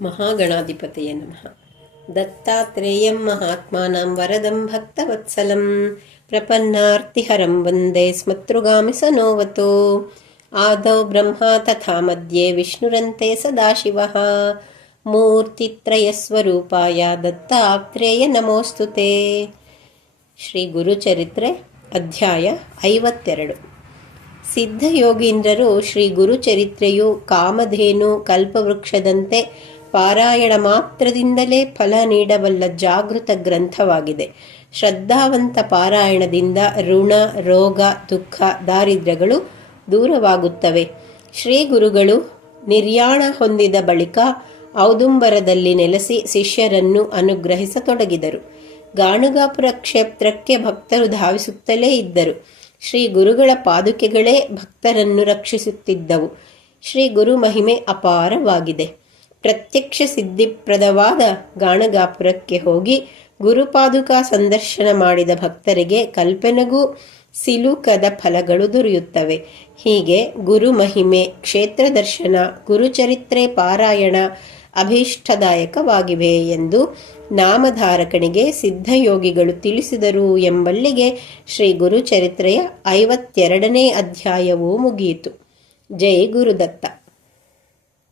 ಮಹಾಗಣಾಧಿಪತಯ ನಮಃ. ದತ್ತಾತ್ರೇಯಂ ಮಹಾತ್ಮಾನಾಂ ವರದಂ ಭಕ್ತವತ್ಸಲಂ ಪ್ರಪನ್ನಾರ್ತಿಹರಂ ವಂದೇ ಸ್ಮತೃಗಾಮಿ ಸನೋವತು. ಆದೌ ಬ್ರಹ್ಮ ತಥಾ ಮಧ್ಯೆ ವಿಷ್ಣುರಂತೆ ಸದಾಶಿವ. ಮೂರ್ತಿತ್ರಯಸ್ವರೂಪಾಯ ದತ್ತಾತ್ರೇಯ ನಮೋಸ್ತು ತೇ. ಶ್ರೀ ಗುರುಚರಿತ್ರೆ ಅಧ್ಯಾಯ ಐವತ್ತೆರಡು. ಸಿದ್ಧಯೋಗೀಂದ್ರರು ಶ್ರೀ ಗುರುಚರಿತ್ರೆಯು ಕಾಮಧೇನು ಕಲ್ಪವೃಕ್ಷದಂತೆ ಪಾರಾಯಣ ಮಾತ್ರದಿಂದಲೇ ಫಲ ನೀಡಬಲ್ಲ ಜಾಗೃತ ಗ್ರಂಥವಾಗಿದೆ. ಶ್ರದ್ಧಾವಂತ ಪಾರಾಯಣದಿಂದ ಋಣ, ರೋಗ, ದುಃಖ, ದಾರಿದ್ರ್ಯಗಳು ದೂರವಾಗುತ್ತವೆ. ಶ್ರೀ ಗುರುಗಳು ನಿರ್ಯಾಣ ಹೊಂದಿದ ಬಳಿಕ ಔದುಂಬರದಲ್ಲಿ ನೆಲೆಸಿ ಶಿಷ್ಯರನ್ನು ಅನುಗ್ರಹಿಸತೊಡಗಿದರು. ಗಾಣುಗಾಪುರ ಕ್ಷೇತ್ರಕ್ಕೆ ಭಕ್ತರು ಧಾವಿಸುತ್ತಲೇ ಇದ್ದರು. ಶ್ರೀ ಗುರುಗಳ ಪಾದುಕೆಗಳೇ ಭಕ್ತರನ್ನು ರಕ್ಷಿಸುತ್ತಿದ್ದವು. ಶ್ರೀ ಗುರು ಮಹಿಮೆ ಅಪಾರವಾಗಿದೆ. ಪ್ರತ್ಯಕ್ಷ ಸಿದ್ಧಿಪ್ರದವಾದ ಗಾಣಗಾಪುರಕ್ಕೆ ಹೋಗಿ ಗುರುಪಾದುಕಾ ಸಂದರ್ಶನ ಮಾಡಿದ ಭಕ್ತರಿಗೆ ಕಲ್ಪನೆಗೂ ಸಿಲುಕದ ಫಲಗಳು ದೊರೆಯುತ್ತವೆ. ಹೀಗೆ ಗುರು ಮಹಿಮೆ, ಕ್ಷೇತ್ರ ದರ್ಶನ ಗುರುಚರಿತ್ರೆ ಪಾರಾಯಣ ಅಭೀಷ್ಟದಾಯಕವಾಗಿವೆ ಎಂದು ನಾಮಧಾರಕನಿಗೆ ಸಿದ್ಧಯೋಗಿಗಳು ತಿಳಿಸಿದರು ಎಂಬಲ್ಲಿಗೆ ಶ್ರೀ ಗುರುಚರಿತ್ರೆಯ ಐವತ್ತೆರಡನೇ ಅಧ್ಯಾಯವೂ ಮುಗಿಯಿತು. ಜೈ ಗುರುದತ್ತ.